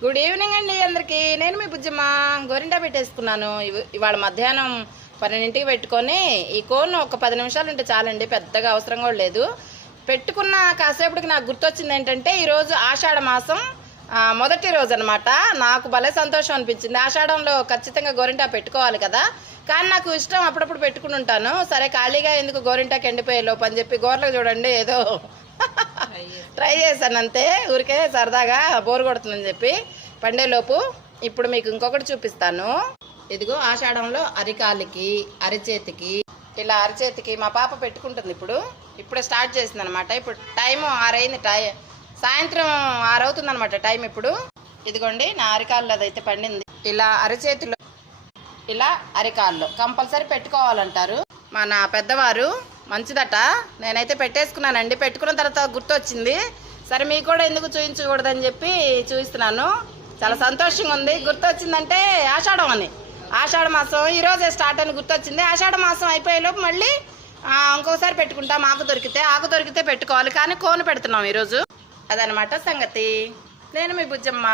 Good evening అండి అందరికీ. నేను మీ బుజ్జమ్మ. గోరింటా పెట్టేసుకున్నాను. ఇవాళ మధ్యాహ్నం పన్నెండింటికి పెట్టుకొని ఈ కోన్ ఒక పది నిమిషాలు ఉంటే చాలండి. పెద్దగా అవసరం కూడా లేదు. పెట్టుకున్న కాసేపటికి నాకు గుర్తొచ్చింది ఏంటంటే ఈరోజు ఆషాఢ మాసం మొదటి రోజు అనమాట నాకు భలే సంతోషం అనిపించింది. ఆషాఢంలో ఖచ్చితంగా గోరింటా పెట్టుకోవాలి కదా. కానీ నాకు ఇష్టం అప్పుడప్పుడు పెట్టుకుని ఉంటాను. సరే ఖాళీగా ఎందుకు గోరింటాకి ఎండిపోయే లోపు అని చెప్పి గోర్లకు చూడండి. ఏదో ట్రై చేశాను అంతే ఊరికే సరదాగా బోర్ కొడుతుందని చెప్పి పండేలోపు ఇప్పుడు మీకు ఇంకొకటి చూపిస్తాను. ఇదిగో ఆషాఢంలో అరికాలికి అరిచేతికి ఇలా అరిచేతికి మా పాప పెట్టుకుంటుంది ఇప్పుడు. ఇప్పుడే స్టార్ట్ చేసింది అనమాట ఇప్పుడు టైం ఆరైంది టై సాయంత్రం ఆరవుతుంది అనమాట టైం ఇప్పుడు. ఇదిగోండి నా అరికాల్లో అదైతే పండింది. ఇలా అరిచేతిలో ఇలా అరికాల్లో కంపల్సరీ పెట్టుకోవాలంటారు మన పెద్దవారు. మంచిదట. నేనైతే పెట్టేసుకున్నానండి. పెట్టుకున్న తర్వాత గుర్తొచ్చింది. సరే మీకు కూడా ఎందుకు చూపించకూడదని చెప్పి చూపిస్తున్నాను చాలా సంతోషంగా ఉంది. గుర్తొచ్చిందంటే ఆషాఢం అని. ఆషాఢ మాసం ఈరోజే స్టార్ట్ అని గుర్తొచ్చింది. ఆషాఢ మాసం అయిపోయేలోపు మళ్ళీ ఇంకొకసారి ఇంకోసారి పెట్టుకుంటాం. ఆకు దొరికితే ఆకు దొరికితే పెట్టుకోవాలి. కానీ కోను పెడుతున్నాం ఈరోజు. అదనమాట సంగతి. నేను మీ బుజ్జమ్మ.